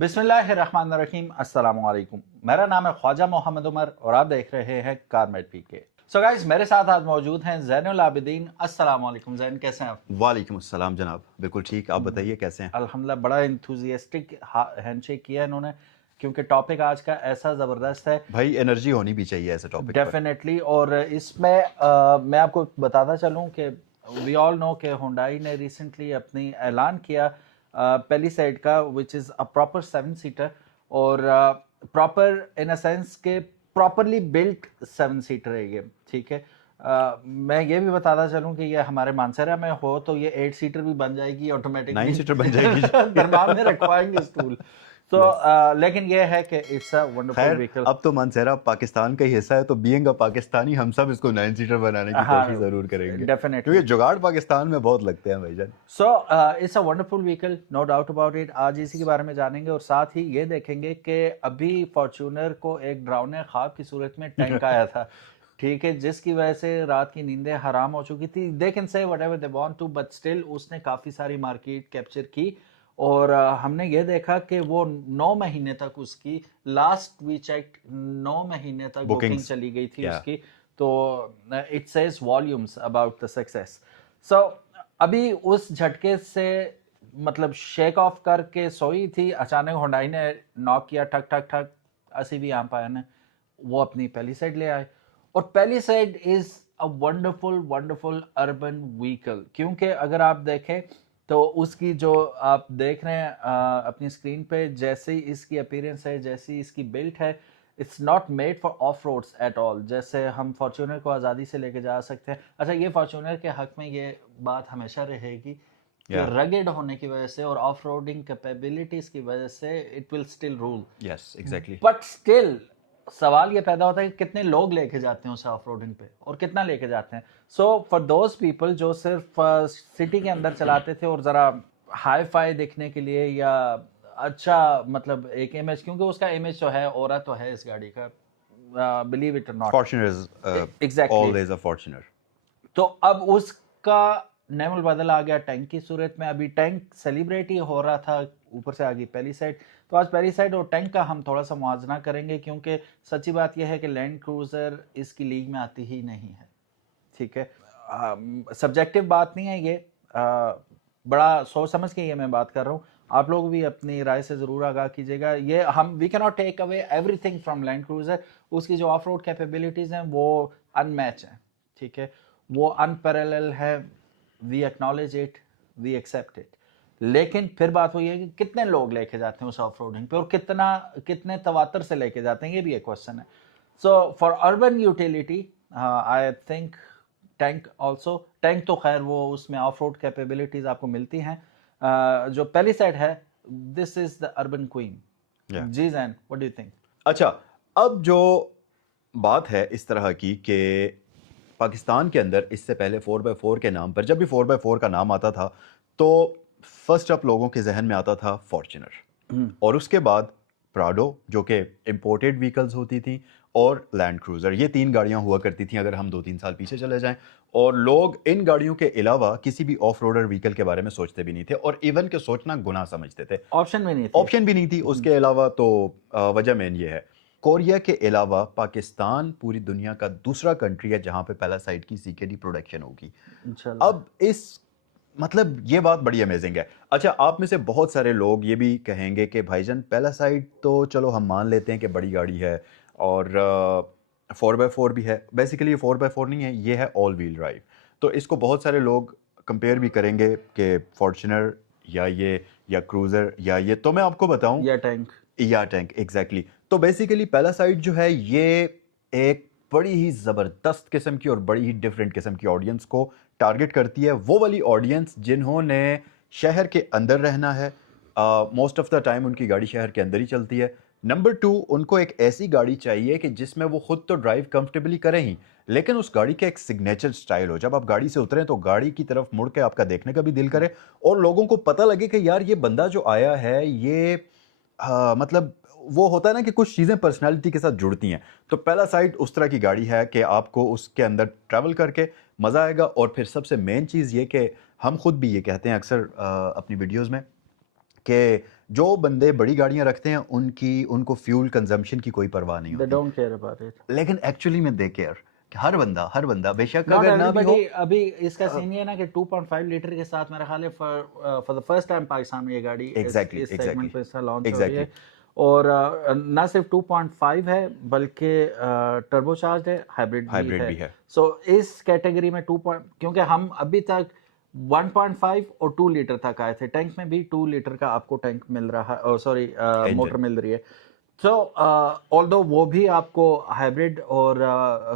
बिस्मिल्लाहिर्रहमानिर्रहीम, अस्सलाम वालेकुम। मेरा नाम है ख्वाजा मोहम्मद उमर और आप देख रहे हैं कारमेट पीके। सो गाइस, मेरे साथ आज मौजूद हैं ज़ैनुल आबिदीन। अस्सलाम वालेकुम ज़ैन, कैसे हैं आप? वालेकुम अस्सलाम जनाब, बिल्कुल ठीक। आप बताइए कैसे हैं? अल्हम्दुलिल्लाह, बड़ा इंथुजियास्टिक हैंडशेक किया इन्होंने, क्योंकि टॉपिक आज का ऐसा ज़बरदस्त है। भाई एनर्जी होनी भी चाहिए ऐसे टॉपिक पर। डेफिनेटली। और इसमें मैं आपको बताता चलूं कि वी ऑल नो कि हुंडई ने रिसेंटली अपनी ऐलान किया पेलिसेड का, which is a proper 7 seater और प्रॉपर इन अ सेंस के प्रॉपरली बिल्ट 7 सीटर है ये, ठीक है। मैं ये भी बताता चलूं कि ये हमारे मानसरा में हो तो ये 8 सीटर भी बन जाएगी ऑटोमेटिकली, 9 सीटर बन जाएगी। दरम्यान में रखवाएंगे स्टूल। तो लेकिन ये है कि इट्स अ वंडरफुल खैर व्हीकल। अब तो मानसेरा पाकिस्तान का ही हिस्सा है, तो बीइंग अ पाकिस्तानी हम सब इसको 9 सीटर बनाने की कोशिश जरूर करेंगे, डेफिनेटली। क्योंकि जुगाड़ पाकिस्तान में बहुत लगते हैं भाईजान। So it's a wonderful vehicle, no doubt about it. आज इसी के बारे में जानेंगे और साथ ही ये देखेंगे कि अभी फॉर्च्यूनर को एक डरावने ख्वाब की सूरत में टैंक आया था, ठीक है, जिसकी वजह से रात की नींदें हराम हो चुकी थी। They can say whatever they want to, but still उसने काफ़ी सारी मार्केट कैप्चर की और हमने ये देखा कि वो 9 महीने तक उसकी, लास्ट वी चेक 9 महीने तक बुकिंग चली गई थी उसकी। तो it says volumes about the success. So अभी उस झटके से मतलब शेक ऑफ करके सोई थी, अचानक हुंडई ने नॉक किया, ठक ठक ठक, असी भी यहाँ पाया ने वो अपनी पेलिसेड ले आए। और palisade is a wonderful wonderful urban vehicle, क्योंकि अगर आप देखें तो उसकी जो आप देख रहे हैं अपनी स्क्रीन पे, जैसे इसकी अपीयरेंस है, जैसी इसकी बिल्ट है, it's not made for off roads at all. जैसे हम फॉर्च्यूनर को आज़ादी से लेके जा सकते हैं। अच्छा, ये फॉर्च्यूनर के हक में ये बात हमेशा रहेगी कि रगेड होने की वजह से और ऑफ रोडिंग कैपेबिलिटीज की वजह से it will still rule. Yes exactly. But still सवाल ये पैदा होता है कि कितने लोग लेके जाते हैं उसे ऑफ रोडिंग पे और कितना लेके जाते हैं। सो फॉर दोज पीपल जो सिर्फ सिटी के अंदर चलाते थे और ज़रा हाई फाई दिखने के लिए या अच्छा मतलब एक इमेज, क्योंकि उसका इमेज जो है औरा तो है इस गाड़ी का, बिलीव इट और not, Fortuner is exactly always a Fortuner. तो अब उसका नेमल बदल आ गया टैंक की सूरत में। अभी टैंक सेलिब्रेट ही हो रहा था, ऊपर से आ गई पेलिसेड। तो आज पेलिसेड और टैंक का हम थोड़ा सा मुआवजा करेंगे, क्योंकि सच्ची बात यह है कि लैंड क्रूजर इसकी लीग में आती ही नहीं है, ठीक है। सब्जेक्टिव बात नहीं है ये, बड़ा सोच समझ के ये मैं बात कर रहा हूँ। आप लोग भी अपनी राय से ज़रूर आगाह कीजिएगा। ये हम we can not take away everything from Land Cruiser. उसकी जो ऑफ रोड कैपेबिलिटीज़ हैं वो अनमैच हैं, ठीक है, वो अनपैरेलल है। We acknowledge it, we accept it. लेकिन फिर बात वही है कि कितने लोग लेके जाते हैं उस ऑफ रोडिंग पे और कितने तवातर से लेके जाते हैं, ये भी एक क्वेश्चन है। So for urban utility I think tank also, tank तो खैर वो उसमें ऑफ रोड कैपेबिलिटीज आपको मिलती हैं। जो पेलिसेड है, this is the urban queen. Ji Jain, what do you think? अच्छा, अब जो बात है इस तरह की कि पाकिस्तान के अंदर इससे पहले 4x4 के नाम पर, जब भी 4x4 का नाम आता था तो फर्स्ट अप लोगों के जहन में आता था फॉर्च्यूनर, और उसके बाद प्राडो जो कि इंपोर्टेड व्हीकल्स होती थी, और लैंड क्रूज़र। ये 3 गाड़ियां हुआ करती थी अगर हम 2-3 साल पीछे चले जाएं, और लोग इन गाड़ियों के अलावा किसी भी ऑफ रोडर व्हीकल के बारे में सोचते भी नहीं थे, और इवन के सोचना गुनाह समझते थे। ऑप्शन भी नहीं थी। उसके अलावा तो वजह मेन ये है, कोरिया के अलावा पाकिस्तान पूरी दुनिया का दूसरा कंट्री है जहां पे पेलासाइड की सीकेडी प्रोडक्शन होगी। अब इस मतलब ये बात बड़ी अमेजिंग है। अच्छा, आप में से बहुत सारे लोग ये भी कहेंगे कि भाईजान पेलासाइड तो चलो हम मान लेते हैं कि बड़ी गाड़ी है और 4x4 भी है। बेसिकली ये 4x4 नहीं है, ये है ऑल व्हील ड्राइव। तो इसको बहुत सारे लोग कंपेयर भी करेंगे कि फॉर्च्यूनर या क्रूज़र या ये। तो मैं आपको बताऊं, या टैंक एग्जैक्टली। तो बेसिकली पेलासाइड जो है ये एक बड़ी ही ज़बरदस्त किस्म की और बड़ी ही डिफरेंट किस्म की ऑडियंस को टारगेट करती है। वो वाली ऑडियंस जिन्होंने शहर के अंदर रहना है, मोस्ट ऑफ द टाइम उनकी गाड़ी शहर के अंदर ही चलती है। नंबर 2, उनको एक ऐसी गाड़ी चाहिए कि जिसमें वो खुद तो ड्राइव कंफर्टेबली करें ही, लेकिन उस गाड़ी का एक सिग्नेचर स्टाइल हो। जब आप गाड़ी से उतरें तो गाड़ी की तरफ मुड़ के आपका देखने का भी दिल करे, और लोगों को पता लगे कि यार ये बंदा जो आया है ये मतलब वो होता है ना कि कुछ चीज़ें पर्सनालिटी के साथ जुड़ती हैं। तो पेलासाइड उस तरह की गाड़ी है कि आपको उसके अंदर ट्रैवल करके मज़ा आएगा। और फिर सबसे मेन चीज़ ये कि हम खुद भी ये कहते हैं अक्सर अपनी वीडियोस में कि जो बंदे बड़ी गाड़ियां रखते हैं उनको फ्यूल कंजम्पशन की कोई परवाह नहीं दे होती, डोंट केयर अबाउट इट, लेकिन एक्चुअली में दे केयर कि हर बंदा बेशक नॉट अगर ना भी हो। एवरीबॉडी। अभी इसका सीन ये है ना कि 2.5 लीटर के साथ मेरा ख्याल है for the first time Pakistan में ये गाड़ी एग्जैक्टली इस सेगमेंट एग्जैक्टली पे इसका लॉन्च हो रही एग्जैक्टली है। और ना सिर्फ 2.5 है बल्कि टर्बोचार्ज है, हाइब्रिड भी हाइब्रिड है। भी है। सो इस कैटेगरी में 2 क्योंकि हम अभी तक 1.5 और 2 लीटर तक आए थे, टैंक में भी 2 लीटर का आपको टैंक मिल रहा है, सॉरी मोटर मिल रही है। तो ऑल्दो वो भी आपको हाइब्रिड और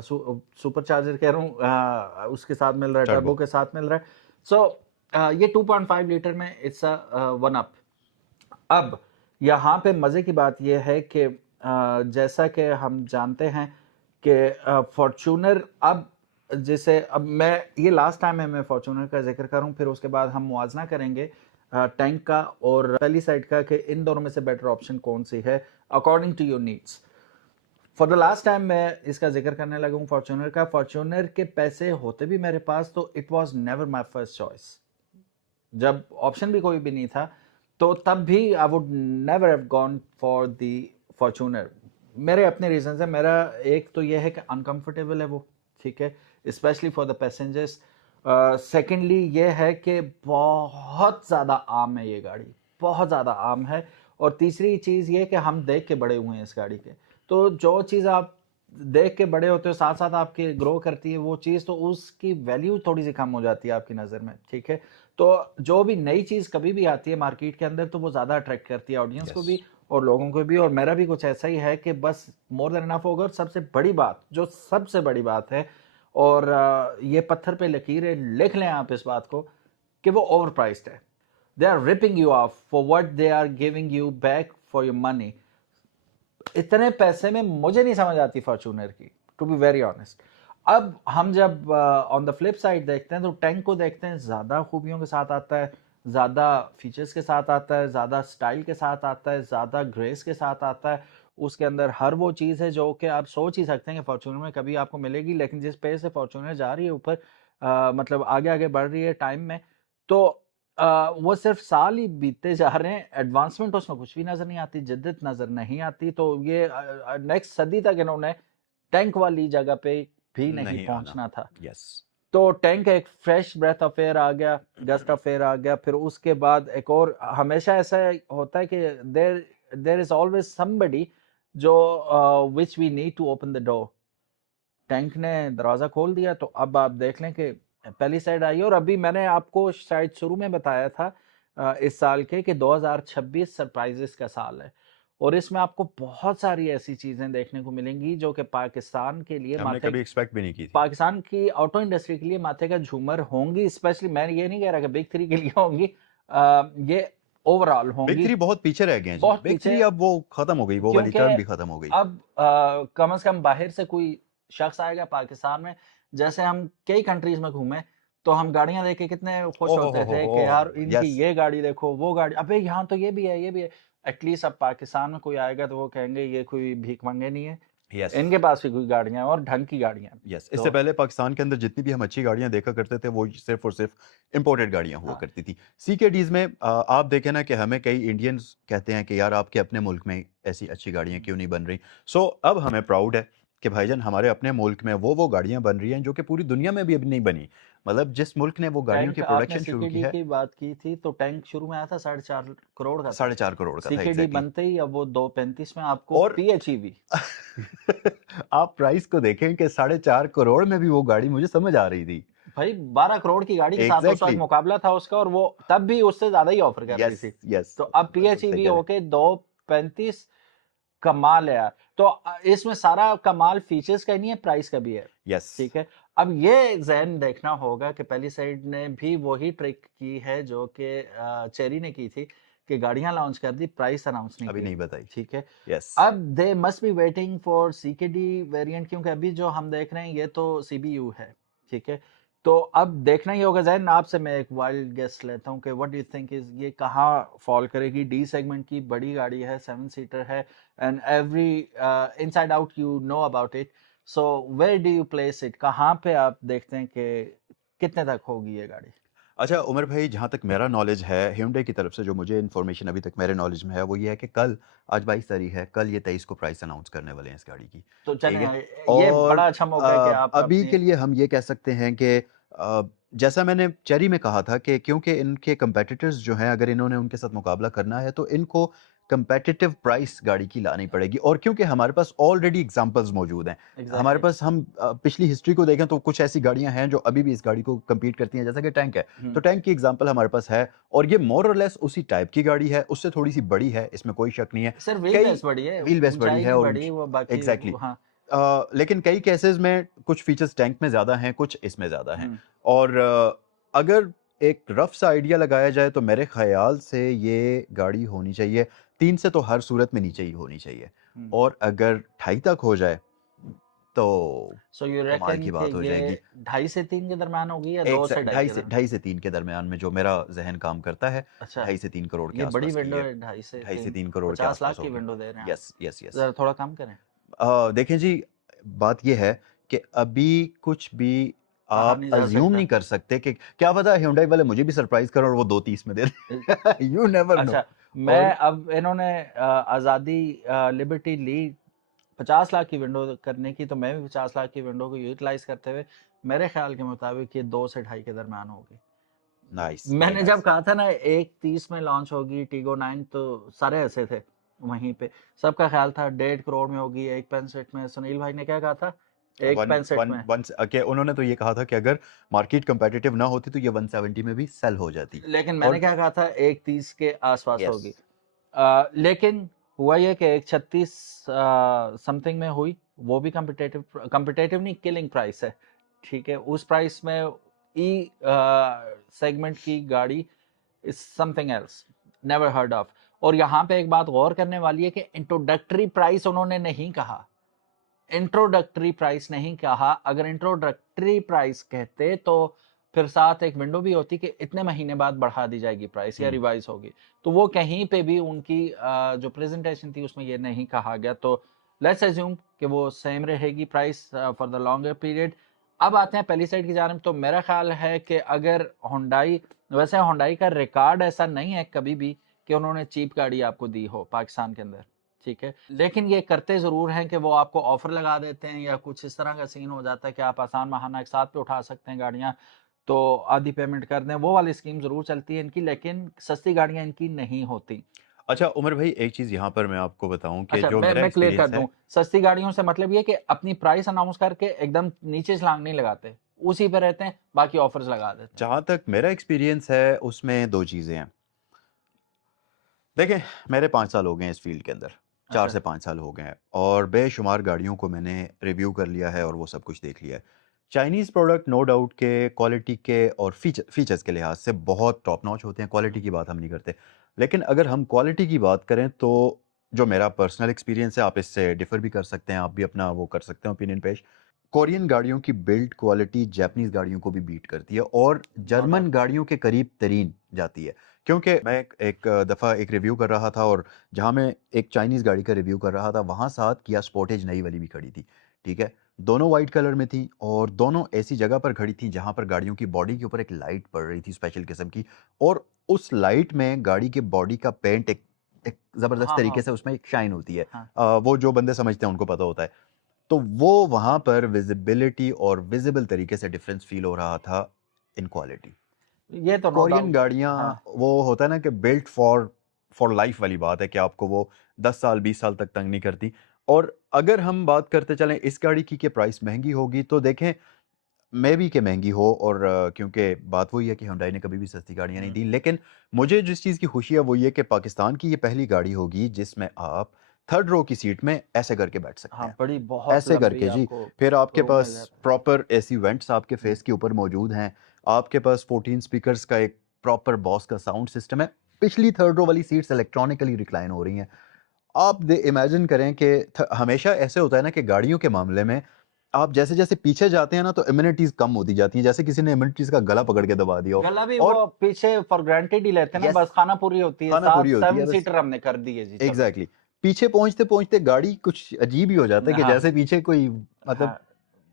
सुपर चार्जर कह रहा हूँ उसके साथ मिल रहा है, टर्बो टर्बो के साथ मिल रहा है। सो ये 2.5 लीटर में इट्स वन अप। अब यहाँ पे मजे की बात यह है कि जैसा कि हम जानते हैं कि फॉर्च्यूनर अब जैसे अब मैं ये लास्ट टाइम है मैं फॉर्च्यूनर का जिक्र करूं, फिर उसके बाद हम मुआवजा करेंगे टैंक का और पहली साइड का कि इन दोनों में से बेटर ऑप्शन कौन सी है according to your needs. For the last time मैं इसका जिक्र करने लगा हूँ फॉर्च्यूनर का। फॉर्च्यूनर के पैसे होते भी मेरे पास तो it was never my first choice. जब ऑप्शन भी कोई भी नहीं था तो तब भी I would never have gone for the Fortuner. मेरे अपने रीजन है। मेरा एक तो यह है कि अनकंफर्टेबल है वो, ठीक है, specially for the passengers. Secondly ये है कि बहुत ज़्यादा आम है ये गाड़ी, बहुत ज़्यादा आम है। और तीसरी चीज़ ये कि हम देख के बड़े हुए हैं इस गाड़ी के, तो जो चीज़ आप देख के बड़े होते हो साथ साथ आपके ग्रो करती है वो चीज़, तो उसकी वैल्यू थोड़ी सी कम हो जाती है आपकी नज़र में, ठीक है। तो जो भी नई चीज़ कभी भी आती है मार्केट के अंदर तो वो ज़्यादा अट्रैक्ट करती है ऑडियंस को भी और लोगों को भी। और मेरा भी कुछ ऐसा ही है कि बस मोर देन इनफ होगा। और सबसे बड़ी बात, जो सबसे बड़ी बात है, और ये पत्थर पे लकीरें लिख लें आप इस बात को, कि वो ओवर प्राइस्ड है। They are ripping you off for what they are giving you back for your money. इतने पैसे में मुझे नहीं समझ आती फॉर्च्यूनर की, टू बी वेरी ऑनेस्ट। अब हम जब ऑन द फ्लिप साइड देखते हैं तो टैंक को देखते हैं, ज़्यादा खूबियों के साथ आता है, ज़्यादा फीचर्स के साथ आता है, ज़्यादा स्टाइल के साथ आता है, ज़्यादा ग्रेस के साथ आता है। उसके अंदर हर वो चीज़ है जो कि आप सोच ही सकते हैं कि फॉर्च्यूनर में कभी आपको मिलेगी। लेकिन जिस पेस से फॉर्च्यूनर जा रही है ऊपर, मतलब आगे आगे बढ़ रही है टाइम में, तो वो सिर्फ साल ही बीतते जा रहे हैं, एडवांसमेंट उसमें कुछ भी नजर नहीं आती, जिद्दत नजर नहीं आती। तो ये नेक्स्ट सदी तक इन्होंने टैंक वाली जगह पे भी नहीं नहीं आना। पहुंचना था। यस तो टैंक एक फ्रेश ब्रेथ ऑफ एयर आ गया, गस्ट ऑफ एयर आ गया। फिर उसके बाद एक और, हमेशा ऐसा होता है कि there there is always somebody जो which we need to open the door. Tank ने दरवाजा खोल दिया, तो अब आप देख लें कि पहली साइड आई। और अभी मैंने आपको शायद शुरू में बताया था इस साल के कि 2026 सरप्राइजेस का साल है और इसमें आपको बहुत सारी ऐसी चीजें देखने को मिलेंगी जो कि पाकिस्तान के लिए हमने माथे, कभी एक्सपेक्ट भी नहीं की थी। पाकिस्तान की ऑटो इंडस्ट्री के लिए माथे का झूमर होंगी। स्पेशली मैं ये नहीं कह रहा कि बिग थ्री के लिए होंगी, ये ओवरऑल बिग होंगी। थ्री बहुत पीछे रह गए हैं जी। बहुत बिग पीछे, थ्री अब वो खत्म हो गई, वो वाली क्योंकि टर्म भी खत्म हो गई। अब कम से कम बाहर से कोई शख्स आएगा पाकिस्तान में, जैसे हम कई कंट्रीज में घूमे तो हम गाड़ियां देख के कितने खुश ओहो होते थे हो कि यार इनकी यस ये गाड़ी देखो, वो गाड़ी, अबे यहाँ तो ये भी है, ये भी है। एटलीस्ट अब पाकिस्तान में कोई आएगा तो वो कहेंगे ये कोई भीख मंगे नहीं है, यस इनके पास भी कोई गाड़ियां हैं और ढंग की गाड़ियां हैं। यस। तो इससे पहले पाकिस्तान के अंदर जितनी भी हम अच्छी गाड़ियां देखा करते थे वो सिर्फ और सिर्फ इंपोर्टेड गाड़ियां हुआ हाँ, करती थी। सीकेडीज में आप देखें ना कि हमें कई इंडियंस कहते हैं कि यार आपके अपने मुल्क में ऐसी अच्छी गाड़ियां क्यों नहीं बन रही। सो अब हमें प्राउड है कि भाईजान हमारे अपने मुल्क में वो गाड़ियां बन रही हैं जो कि पूरी दुनिया में भी अभी नहीं बनी। मतलब जिस मुल्क ने वो गाड़ियों की टैंक आपने प्रोडक्शन शुरू की सीकेडी है, की बात की थी तो टैंक शुरू में आया था 4.5 करोड़ का था। 4.5 करोड़ का था सीकेडी एग्जैक्टली। बनते ही अब वो 2.35 में आपको और पीएचईवी। आप प्राइस को देखें कि 4.5 करोड़ में भी वो गाड़ी मुझे समझ आ रही थी। भाई 12 करोड़ की गाड़ी के साथ उस वक्त एग्जैक्टली मुकाबला था उसका और वो तब भी उससे ज्यादा ही ऑफर कर रही यस थी। यस तो अब बिल्कुल सही पीएचईवी कह रहे होके 2.35, कमाल है यार। तो इसमें सारा कमाल फीचर्स का ही नहीं है, प्राइस का भी है, हैं। यस ठीक है। अब ये जहन देखना होगा कि पहली साइड ने भी वही ट्रिक की है जो कि चेरी ने की थी कि गाड़ियां लॉन्च कर दी, प्राइस अनाउंस नहीं अभी किया, नहीं बताई। ठीक है। यस अब they must be waiting for CKD variant, क्योंकि अभी जो हम देख रहे हैं ये तो सीबीयू है, ठीक है। तो अब देखना ही होगा। जैन आपसे मैं एक वाइल्ड गेस लेता हूँ कि what do you think is ये कहाँ फॉल करेगी। डी सेगमेंट की बड़ी गाड़ी है, 7 सीटर है, and every inside out you know about it. So where do you place it, कहाँ पे आप देखते हैं कि कितने तक होगी ये गाड़ी? अच्छा उमर भाई, जहाँ तक मेरा नॉलेज है Hyundai की तरफ से, जो मुझे इन्फॉर्मेशन अभी तक मेरे नॉलेज में है, वो ये है कि कल, आज 22 तारीख है, कल ये 23 को प्राइस अनाउंस करने वाले हैं इस गाड़ी की। तो ठीक चलें, है। ये और बड़ा अच्छा मौका है कि आप अभी अपनी। के लिए हम ये कह सकते हैं कि जैसा मैंने चेरी में कहा था कि क्योंकि इनके कंपेटिटर्स जो हैं, अगर इन्होंने उनके साथ मुकाबला करना है तो इनको कंपेटिटिव प्राइस गाड़ी की लानी पड़ेगी। और क्योंकि हमारे पास ऑलरेडी एग्जांपल्स मौजूद हैं, हमारे एग्जैक्टली। पास, हम पिछली हिस्ट्री को देखें तो कुछ ऐसी गाड़ियां हैं जो अभी भी इस गाड़ी को compete करती हैं, जैसा कि टैंक है। तो टैंक की एग्जांपल हमारे पास है, और ये मोर और लेस उसी टाइप की गाड़ी है, उससे थोड़ी सी बड़ी है, इसमें कोई शक नहीं है। सर व्हील कई बेस बड़ी है, व्हील बेस बड़ी ऊंचाई है नहीं और बड़ी वो, बाकी एग्जैक्टली हाँ। लेकिन कई केसेस में कुछ फीचर्स टैंक में ज़्यादा हैं, कुछ इसमें ज़्यादा हैं। हम्म, और अगर एक रफ सा आइडिया लगाया जाए तो मेरे ख्याल से ये गाड़ी होनी चाहिए 3 से, तो हर सूरत में नीचे ही होनी चाहिए। हम्म। और अगर 2.5 तक हो जाए तो सो यू कमाल रेकन की कि बात हो ये जाएगी। 2.5 से 3 के दरम्यान होगी या एक 2 से 2.5 ढाई के से दरम्यान? 2.5 से 3 के दरमियान में जो मेरा जहन काम करता है, अच्छा, 2.5 से 3 करोड़ के ये बड़ी आसपास की विंडो है। है, ढाई से 2.5 से तीन 3 करोड़ के 50 लाख आसपास की होगी। विंडो दे रहे हैं आप। Yes yes yes. जरा थोड़ा कम करें। देखें जी, बात ये है कि अभी कुछ भी कहा आप नहीं जा अज्यूम सकता। नहीं कर सकते कि क्या पता Hyundai वाले मुझे भी सरप्राइज करें और वो 2.30 में दे दें। You never know. अच्छा, मैं और अब इन्होंने आज़ादी लिबर्टी ली 50 लाख की विंडो करने की, तो मैं भी 50 लाख की विंडो को यूटिलाइज करते हुए मेरे ख्याल के मुताबिक ये 2 से 2.5 के दरम्यान होगी। नाइस, वेरी मैंने जब नाइस। कहा था ना 1.30 में लॉन्च होगी टीगो 9, तो सारे ऐसे थे वहीं पे, सबका ख्याल था 1.5 करोड़ में होगी, 1.65 में। सुनील भाई ने क्या कहा था? एक वन पैंसठ वन में। वन के उन्होंने तो ये कहा था कि अगर मार्केट कंपेटिटिव ना होती तो ये 170 में भी सेल हो जाती। लेकिन मैंने और क्या कहा था? 1.30 के आसपास यस, होगी। लेकिन हुआ ये कि 1.36 समथिंग में हुई, वो भी कम्पिटेटिव, कम्पिटेटिव नहीं, किलिंग प्राइस है। ठीक है, उस प्राइस में ई सेगमेंट की गाड़ी is something else, never heard of. और यहाँ पे एक बात गौर करने वाली है कि इंट्रोडक्टरी प्राइस उन्होंने नहीं कहा, इंट्रोडक्टरी प्राइस नहीं कहा। अगर इंट्रोडक्टरी प्राइस कहते तो फिर साथ एक विंडो भी होती कि इतने महीने बाद बढ़ा दी जाएगी प्राइस या रिवाइज होगी। तो वो कहीं पे भी उनकी जो प्रेजेंटेशन थी उसमें ये नहीं कहा गया। तो लेट्स अज्यूम कि वो सेम रहेगी price for the longer period. अब आते हैं पहली साइड की जानिब। तो मेरा ख्याल है कि अगर होंडाई, वैसे होंडाई का रिकॉर्ड ऐसा नहीं है कभी भी कि उन्होंने चीप गाड़ी आपको दी हो पाकिस्तान के अंदर, ठीक है, लेकिन ये करते ज़रूर हैं कि वो आपको ऑफर लगा देते हैं या कुछ इस तरह का सीन हो जाता है कि आप आसान माहाना एक साथ पे उठा सकते हैं गाड़ियाँ, तो आधी पेमेंट कर दें, वो वाली स्कीम ज़रूर चलती है इनकी, लेकिन सस्ती गाड़ियाँ इनकी नहीं होती। अच्छा उमर भाई, एक चीज़ यहाँ पर मैं आपको बताऊं कि अच्छा, जो मेरा मैं क्लियर कर एक्सपीरियंस दूं, है। सस्ती गाड़ियों से मतलब ये कि अपनी प्राइस अनाउंस करके एकदम नीचे छलांग नहीं लगाते, उसी पे रहते हैं, बाकी ऑफर्स लगा देते हैं। जहाँ तक मेरा एक्सपीरियंस है उसमें दो चीज़ें हैं। देखें, मेरे 5 साल हो गए हैं इस फील्ड के अंदर, 4 से 5 साल हो गए हैं, और बेशुमार गाड़ियों को मैंने रिव्यू कर लिया है और वो सब कुछ देख लिया है। चाइनीज़ प्रोडक्ट नो डाउट के क्वालिटी के और फीचर्स के लिहाज से बहुत टॉप नॉच होते हैं, क्वालिटी की बात हम नहीं करते। लेकिन अगर हम क्वालिटी की बात करें तो जो मेरा पर्सनल एक्सपीरियंस है, आप इससे डिफर भी कर सकते हैं, आप भी अपना वो कर सकते हैं ओपिनियन पेश। कोरियन गाड़ियों की बिल्ड क्वालिटी जापानीज़ गाड़ियों को भी बीट करती है और नो जर्मन डाउट। गाड़ियों के करीब तरीन जाती है। क्योंकि मैं एक दफ़ा एक रिव्यू कर रहा था, और जहाँ मैं एक चाइनीज़ गाड़ी का रिव्यू कर रहा था, वहाँ साथ किया स्पोर्टेज नई वाली भी खड़ी थी। ठीक है, दोनों वाइट कलर में थी और दोनों ऐसी जगह पर खड़ी थी जहाँ पर गाड़ियों की बॉडी के ऊपर एक लाइट पड़ रही थी स्पेशल किस्म की, और उस लाइट में गाड़ी के बॉडी का पेंट एक एक ज़बरदस्त हाँ तरीके हाँ से उसमें एक शाइन होती है। हाँ। वो जो बंदे समझते हैं उनको पता होता है। तो वो वहाँ पर विजिबिलिटी और विजिबल तरीके से डिफरेंस फील हो रहा था इन क्वालिटी। ये तो नो कोरियन डाउट। गाड़ियाँ, हाँ। वो होता है ना कि बिल्ट फॉर फॉर लाइफ वाली बात है कि आपको वो 10 साल 20 साल तक तंग नहीं करती। और अगर हम बात करते चलें इस गाड़ी की कि प्राइस महंगी होगी, तो देखें, मे बी कि महंगी हो, और क्योंकि बात वही है कि हुंडई ने कभी भी सस्ती गाड़ियाँ नहीं दी। लेकिन मुझे जिस चीज़ की खुशी है वो ये कि पाकिस्तान की ये पहली गाड़ी होगी जिसमें आप थर्ड रो की सीट में ऐसे करके बैठ सकते हाँ, हैं, बड़ी बहुत ऐसे लंबी करके जी। आपको फिर आपके रूम पास मिल जाता है। प्रॉपर एसी वेंट्स आपके हम्म, फेस के ऊपर मौजूद हैं। आपके पास 14 स्पीकर्स का एक प्रॉपर बॉस का साउंड सिस्टम है। पिछली थर्ड रो वाली सीट्स इलेक्ट्रॉनिकली रिक्लाइन हो रही हैं। आप इमेजिन करें कि हमेशा ऐसे होता है ना कि गाड़ियों के मामले में आप जैसे जैसे पीछे जाते हैं ना तो इम्यूनिटीज कम होती जाती हैं, जैसे किसी ने इम्यूनिटीज का गला पकड़ के दबा दिया हो। गला भी और वो पीछे फॉर ग्रांटेड ही लेते हैं ना, यस, बस खाना पूरी होती है, खाना सात पूरी होती है सेवन बस। सीटर हमने कर दी है जी, चलो। एग्जैक्टली, पीछे पहुंचते पहुंचते गाड़ी कुछ अजीब ही हो जाता है कि हाँ जैसे पीछे कोई मतलब हाँ।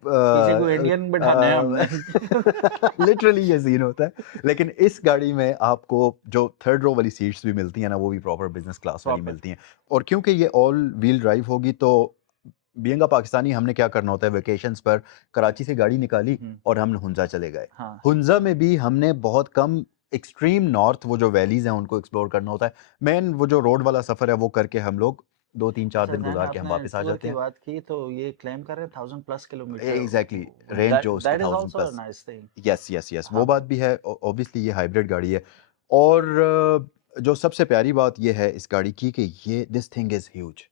किसी को इंडियन बिठाना है हमने। लिटरली ये सीन होता है। लेकिन इस गाड़ी में आपको जो थर्ड रो वाली सीट्स भी मिलती हैं ना, वो भी प्रॉपर बिजनेस क्लास वाली प्रॉपर। मिलती हैं। और क्योंकि ये ऑल व्हील ड्राइव होगी, तो बीइंग अ पाकिस्तानी हमने क्या करना होता है, वेकेशंस पर कराची से गाड़ी निकाली और हम हुंजा चले गए। हाँ। हुंजा में भी हमने बहुत कम एक्सट्रीम नॉर्थ वो जो वैलीज हैं उनको एक्सप्लोर करना होता है। मेन वो जो रोड वाला सफर है वो करके हम लोग 2 3 4 अच्छा दिन जैन, गुजार के हम आपने वापस आ टूर जाते की हैं। बात की तो ये क्लेम कर रहे हैं 1000+ किलोमीटर। एग्जैक्टली, रेंज जो उसकी that is 1000 also a plus. Nice thing. Yes yes yes, वो हाँ। बात भी है। ऑब्वियसली ये हाइब्रिड गाड़ी है। और जो सबसे प्यारी बात ये है इस गाड़ी की कि ये this thing is huge,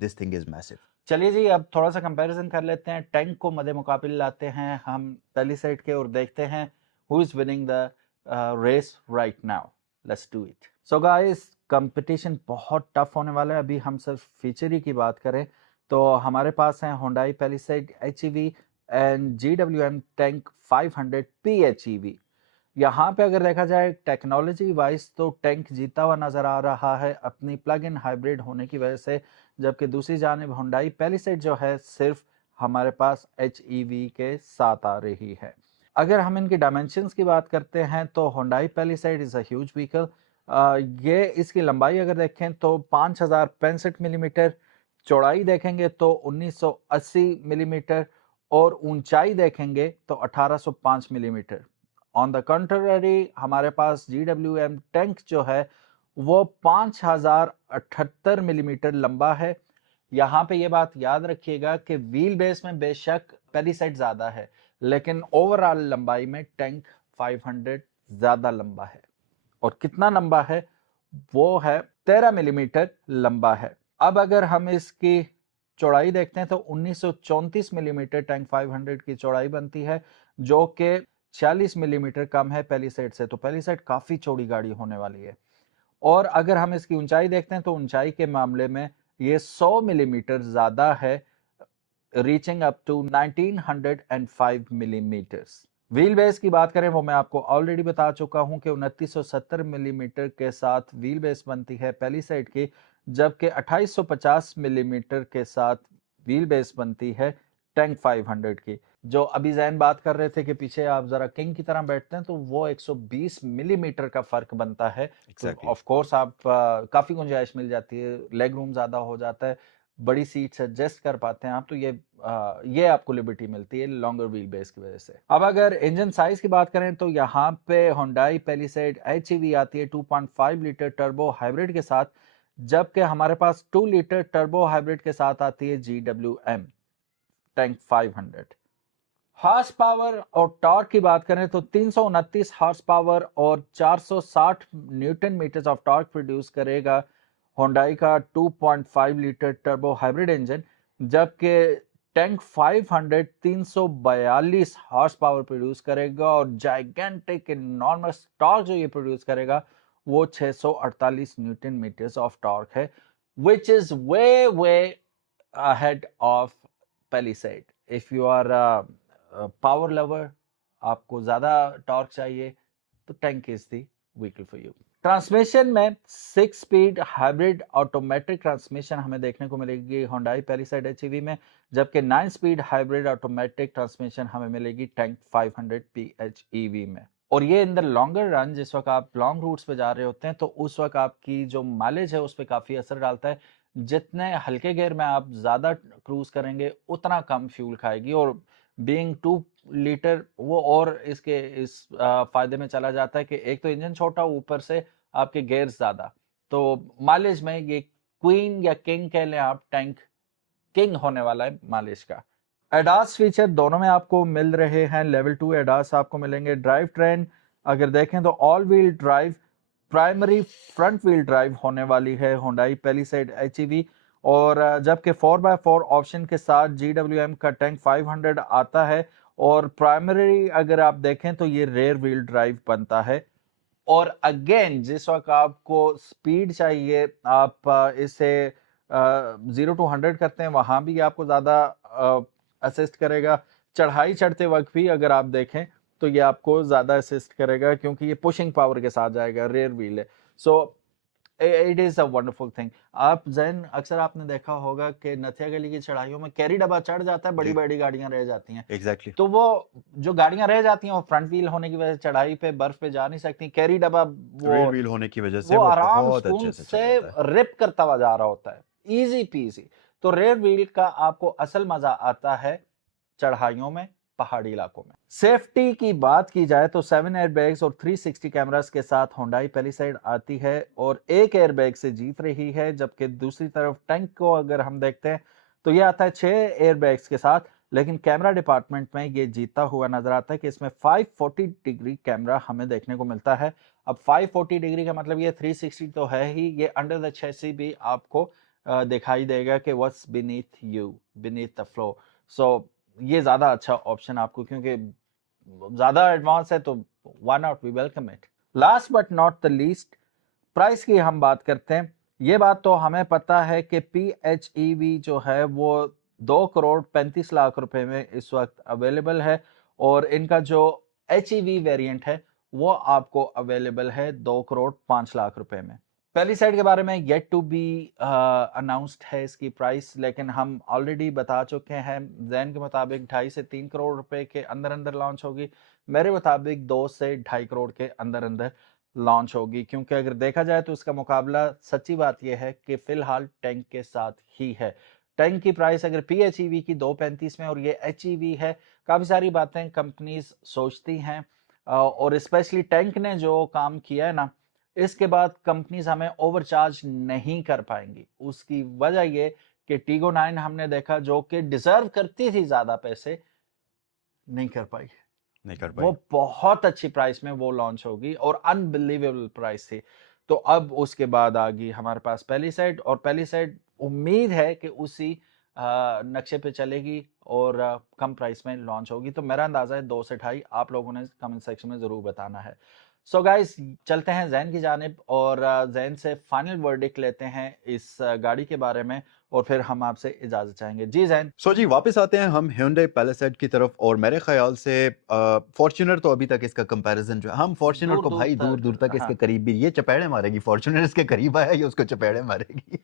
this thing is massive. चलिए जी, अब थोड़ा सा कंपैरिजन कर लेते हैं, टैंक को मद्दे मुकाबिल लाते हैं हम पहली साइड के और देखते हैं who is winning the race right now. Let's do it. So guys, competition बहुत टफ होने वाला है। अभी हम सिर्फ फीचर ही की बात करें तो हमारे पास है Hyundai Palisade HEV and GWM tank 500 PHEV। यहाँ पे अगर देखा जाए टेक्नोलॉजी वाइज तो टैंक जीता हुआ नजर आ रहा है अपनी प्लग इन हाइब्रिड होने की वजह से, जबकि दूसरी जानिब Hyundai Palisade जो है सिर्फ हमारे पास HEV के साथ आ रही है। अगर हम इनकी डायमेंशंस की बात करते हैं तो Hyundai Palisade is a huge vehicle. ये इसकी लंबाई अगर देखें तो 5065 मिलीमीटर, चौड़ाई देखेंगे तो 1980 मिलीमीटर और ऊंचाई देखेंगे तो 1805 मिलीमीटर। ऑन द कंट्ररी हमारे पास GWM टैंक जो है वो 5078 मिलीमीटर लंबा है। यहाँ पे ये बात याद रखिएगा कि व्हील बेस में बेशक पेलिसेड ज्यादा है, लेकिन ओवरऑल लंबाई में टैंक 500 ज्यादा लंबा है। और कितना लंबा है, वो है 13 मिलीमीटर लंबा है। अब अगर हम इसकी चौड़ाई देखते हैं तो 1934 मिलीमीटर टैंक 500 की चौड़ाई बनती है, जो कि 40 मिलीमीटर कम है पेलिसेड से। तो पेलिसेड काफी चौड़ी गाड़ी होने वाली है। और अगर हम इसकी ऊंचाई देखते हैं तो ऊंचाई के मामले में ये 100 मिलीमीटर ज्यादा है, reaching up to 1905 millimetres. Wheelbase की बात करें वो मैं आपको ऑलरेडी बता चुका हूं कि 2970 मिलीमीटर के साथ व्हील बेस बनती है पेलिसेड की, जबकि 2850 मिलीमीटर के साथ व्हील बेस बनती है टैंक 500 की। जो अभी जैन बात कर रहे थे कि पीछे आप जरा किंग की तरह बैठते हैं तो वो 120 मिलीमीटर का फर्क बनता है। तो एग्जैक्टली। ऑफ कोर्स आप काफी गुंजाइश मिल जाती है, लेग रूम ज्यादा हो जाता है, बड़ी सीट्स एडजस्ट कर पाते हैं आप, तो ये आपको लिबर्टी मिलती है लॉन्गर व्हील बेस की वजह से। अब अगर इंजन साइज की बात करें तो यहाँ पे Hyundai Palisade HEV आती है 2.5 लीटर टर्बो हाइब्रिड के साथ, जबकि हमारे पास 2 लीटर टर्बो हाइब्रिड के साथ आती है GWM टैंक 500। हॉर्स पावर और टॉर्क की बात करें तो 329 हॉर्स पावर और 460 newton metres of torque produce करेगा Hyundai का 2.5 लीटर टर्बो हाइब्रिड इंजन, जबकि टैंक 500 342 हॉर्स पावर प्रोड्यूस करेगा और जाइगेंटिक इनॉर्मस टॉर्क जो ये प्रोड्यूस करेगा वो 648 न्यूटन मीटर्स ऑफ टॉर्क है, which is way ahead of Palisade. If you are a power lover, आपको ज्यादा टॉर्क चाहिए तो tank is the vehicle for you. Transmission में 6 स्पीड हाइब्रिड ऑटोमेटिक ट्रांसमिशन हमें देखने को मिलेगी Hyundai Palisade HEV में, जबकि 9 स्पीड हाइब्रिड ऑटोमेटिक ट्रांसमिशन हमें मिलेगी टैंक 500 PHEV में। और ये इन द लॉन्गर रन, जिस वक्त आप लॉन्ग रूट्स पे जा रहे होते हैं तो उस वक्त आपकी जो माइलेज है उस पर काफी असर डालता है। जितने हल्के गियर में आप ज्यादा क्रूज करेंगे उतना कम फ्यूल खाएगी, और बीइंग 2 लीटर वो और इसके इस फायदे में चला जाता है कि एक तो इंजन छोटा, ऊपर से आपके गियर ज्यादा, तो माइलेज में ये क्वीन या किंग कह लें आप, टैंक किंग होने वाला है माइलेज का। एडास फीचर दोनों में आपको मिल रहे हैं, लेवल 2 एडास आपको मिलेंगे। ड्राइव ट्रेन अगर देखें तो all wheel drive primary front wheel drive होने वाली है Hyundai Palisade HEV, और जबकि 4x4 ऑप्शन के साथ GWM का टैंक 500 आता है, और प्राइमरी अगर आप देखें तो ये रेयर व्हील ड्राइव बनता है। और अगेन जिस वक्त आपको स्पीड चाहिए, आप इसे 0 to 100 करते हैं, वहां भी आपको ज्यादा असिस्ट करेगा। चढ़ाई चढ़ते वक्त भी अगर आप देखें तो ये आपको ज्यादा असिस्ट करेगा, क्योंकि ये पुशिंग पावर के साथ जाएगा, रेयर व्हील है। So it is a wonderful thing. आप जैन अक्सर आपने देखा होगा कि नथिया गली की चढ़ाइयों में कैरी डब्बा चढ़ जाता है, बड़ी जी बड़ी गाड़ियां रह जाती हैं। एग्जैक्टली तो वो जो गाड़ियां रह जाती हैं वो फ्रंट व्हील होने की वजह से चढ़ाई पे बर्फ पे जा नहीं सकती, कैरी डब्बा रेल व्हील होने की वजह से वो वो आराम बहुत सुकून अच्छे से चल से जाता है। रिप करता हुआ जा रहा होता है, इजी पीजी। तो रेयर व्हील का आपको असल मजा आता है चढ़ाइयों में, पहाड़ी इलाकों में। सेफ्टी की बात की जाए तो 7 एयरबैग्स और 360 कैमरास के साथ होंडाई पेलिसाइड आती है और एक एयरबैग से जीत रही है, जबकि दूसरी तरफ टैंक को अगर हम देखते हैं तो ये आता है 6 एयरबैग्स के साथ, लेकिन कैमरा डिपार्टमेंट में ये जीतता हुआ नजर आता है कि इसमें 540 डिग्री कैमरा हमें देखने को मिलता है। अब 540 डिग्री का मतलब ये 360 तो है ही, ये अंडर द चेसी भी आपको दिखाई देगा कि what's beneath you, beneath the flow. So ये ज्यादा अच्छा ऑप्शन आपको, क्योंकि ज्यादा एडवांस है तो why not, we welcome it. Last but not the least, price की हम बात करते हैं। ये बात तो हमें पता है कि PHEV जो है वो 2 करोड़ 35 लाख रुपए में इस वक्त अवेलेबल है, और इनका जो HEV वेरिएंट है वो आपको अवेलेबल है 2 करोड़ 5 लाख रुपए में। पहली साइड के बारे में येट टू बी अनाउंस्ड है इसकी प्राइस, लेकिन हम ऑलरेडी बता चुके हैं। जैन के मुताबिक 2.5 से 3 करोड़ रुपए के अंदर अंदर लॉन्च होगी, मेरे मुताबिक 2 से 2.5 करोड़ के अंदर अंदर लॉन्च होगी, क्योंकि अगर देखा जाए तो इसका मुकाबला सच्ची बात यह है कि फिलहाल टैंक के साथ ही है। टैंक की प्राइस अगर PHEV की 2.35 में और ये HEV है, काफी सारी बातें कंपनीज सोचती हैं, और स्पेशली टैंक ने जो काम किया है ना, इसके बाद कंपनीज हमें ओवरचार्ज नहीं कर पाएंगी। उसकी वजह ये कि टीगो 9 हमने देखा जो कि डिजर्व करती थी ज्यादा पैसे, नहीं कर पाई। नहीं कर वो पाई। बहुत अच्छी प्राइस में वो लॉन्च होगी और अनबिलीवेबल प्राइस थी। तो अब उसके बाद आ गई हमारे पास पहली साइड, और पहली साइड उम्मीद है कि उसी नक्शे पे चलेगी और कम प्राइस में लॉन्च होगी। तो मेरा अंदाजा है 2 से 2.5। आप लोगों ने कमेंट सेक्शन में जरूर बताना है। सो गाइस, चलते हैं जैन की जानिब और जैन से फाइनल वर्डिक्ट लेते हैं इस गाड़ी के बारे में, और फिर हम आपसे इजाजत चाहेंगे। जी जैन। सो जी वापस आते हैं हम Hyundai Palisade की तरफ, और मेरे ख्याल से फॉर्च्यूनर तो अभी तक इसका कंपैरिजन जो है, हम फॉर्च्यूनर दूर को दूर भाई दूर दूर तक, तक हाँ। इसके करीब भी, ये चपेड़े मारेगी, फॉर्च्यूनर इसके करीब आया ये उसको चपेड़े मारेगी।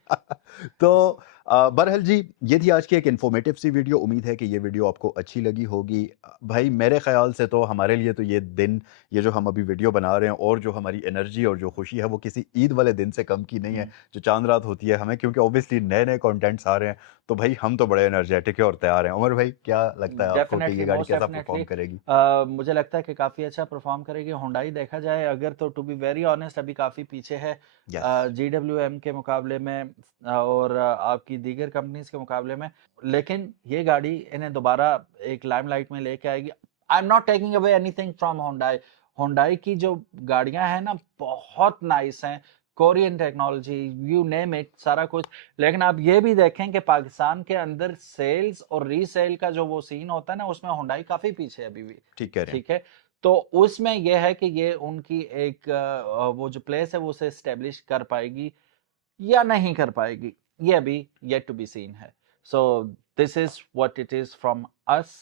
तो बहरहाल जी, ये थी आज की एक इन्फॉर्मेटिव सी वीडियो। उम्मीद है कि ये वीडियो आपको अच्छी लगी होगी। भाई मेरे ख्याल से तो हमारे लिए तो ये दिन, ये जो हम अभी वीडियो बना रहे हैं और जो हमारी एनर्जी और जो खुशी है वो किसी ईद वाले दिन से कम की नहीं है जो चांद रात होती है हमें, क्योंकि ऑब्वियसली नए नए कंटेंट्स आ रहे हैं। तो भाई हम तो बड़े एनर्जेटिक है और तैयार हैं। उमर भाई क्या लगता है आपको कि डेफिनेटली, ये गाड़ी मोस्ट कैसा डेफिनेटली। परफॉर्म करेगी? मुझे लगता है कि काफ़ी अच्छा परफॉर्म करेगी होंडाई। देखा जाए अगर तो टू बी वेरी ऑनेस्ट अभी काफ़ी पीछे है यस। GWM के मुकाबले में, और आपकी दीगर कंपनीज के मुकाबले में। लेकिन ये गाड़ी इन्हें दोबारा एक लाइमलाइट में लेके आएगी। I am not taking away anything from Hyundai. Hyundai की जो गाड़ियां हैं ना, बहुत नाइस हैं, Korean technology, you name it, सारा कुछ। लेकिन आप ये भी देखें कि पाकिस्तान के अंदर सेल्स और रीसेल का जो वो सीन होता है ना, उसमें हुंडई काफी पीछे है अभी भी। ठीक कह रहे हैं। ठीक है। तो उसमें यह है कि ये उनकी एक वो जो प्लेस है वो उसे एस्टेब्लिश कर पाएगी या नहीं कर पाएगी, ये अभी येट टू बी सीन है। So this is what it is from us.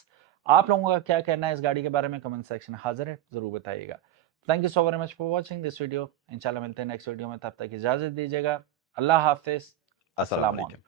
आप लोगों का क्या कहना है इस गाड़ी के बारे में? कमेंट सेक्शन हाजिर है, जरूर बताइएगा। Thank you so very much for watching this video. इंशाल्लाह मिलते हैं नेक्स्ट वीडियो में, तब तक इजाजत दीजिएगा। अल्लाह हाफिज। अस्सलाम अस्सलाम वालेकुम। वालेकुम।